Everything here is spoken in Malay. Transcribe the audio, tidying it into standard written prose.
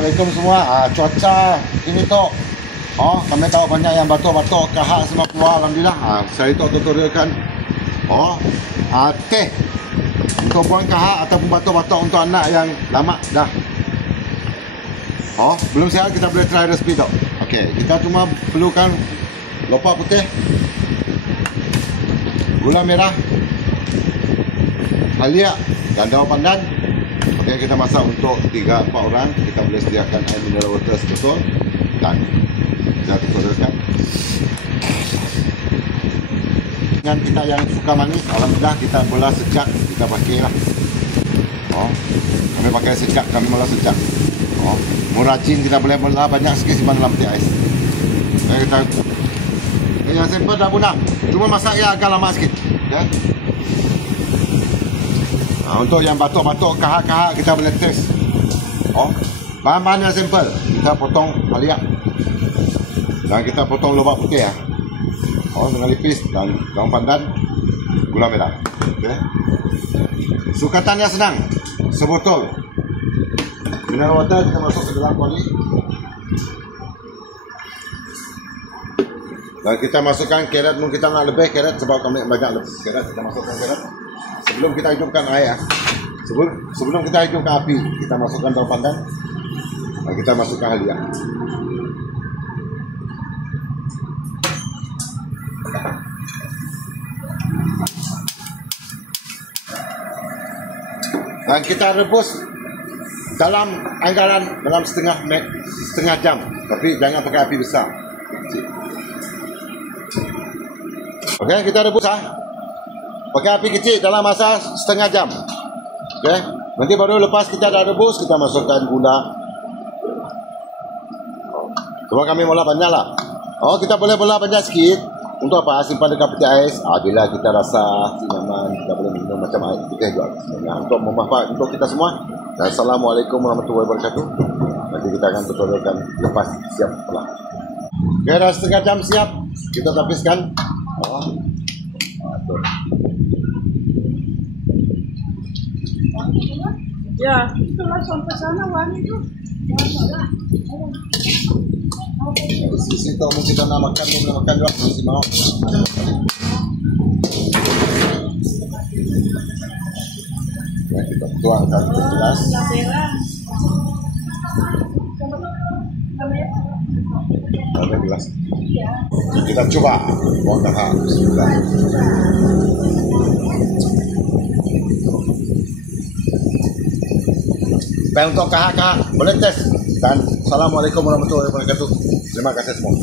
Assalamualaikum semua. Cuaca ini tu, kami tahu banyak yang batuk-batuk, kahak semua keluar. Alhamdulillah. Saya tu tutorialkan, teh untuk buang kahak ataupun batuk-batuk untuk anak yang lama dah. Belum sihat kita boleh try resipi tu. Okey, kita cuma perlukan lopak putih, gula merah, halia dan daun pandan. Okey, kita masak untuk 3-4 orang. Kita boleh sediakan air mineral water sebotol dan kita tutorialkan. Dengan kita yang suka manis, alhamdulillah kita bola secak kita pakai lah. Kami pakai secak, kami bola secak. Muracin kita boleh bola banyak sikit simpan dalam peti ais. Kita yang simple dah punah. Cuma masak yang agak lama sikit. Okay? Untuk yang batuk-batuk, kahak-kahak kita boleh test. Bahan-bahan yang simple. Kita potong halia dan kita potong lobak putih ya. Dengan lipis dan daun pandan, gula merah. Okay. Sukatannya senang, sebotol mineral water kita masuk ke dalam kuali dan kita masukkan carrot. Mungkin kita nak lebih carrot sebab kami banyak lebih carrot. Kita masukkan carrot sebelum kita hidupkan air. Sebelum kita hidupkan api, kita masukkan daun pandan dan kita masukkan halia. Dan kita rebus dalam anggaran dalam setengah jam, tapi jangan pakai api besar. Okey, kita rebus pakai api kecil dalam masa setengah jam. Okey, nanti baru lepas kita dah rebus, kita masukkan gula. Cuma kami mula banyak lah. Kita boleh bola banyak sikit. Untuk apa? Simpan dekat peti ais. Bila kita rasa nyaman, kita boleh minum macam air putih juga. Untuk memanfaat untuk kita semua. Dan Assalamualaikum warahmatullahi wabarakatuh. Nanti kita akan tutorialkan lepas siap pula. Okey, dah setengah jam siap. Kita tapiskan. Ya, itulah sampai sana wangi tu. Sisi tu mungkin kita nak makan, boleh makan juga. Masih mau. Ya, kita tuangkan ke gelas. Ada gelas. Kita coba buang kahak. Bismillah. Untuk kahak-kahak boleh tes. Dan Assalamualaikum warahmatullahi wabarakatuh. Terima kasih semua.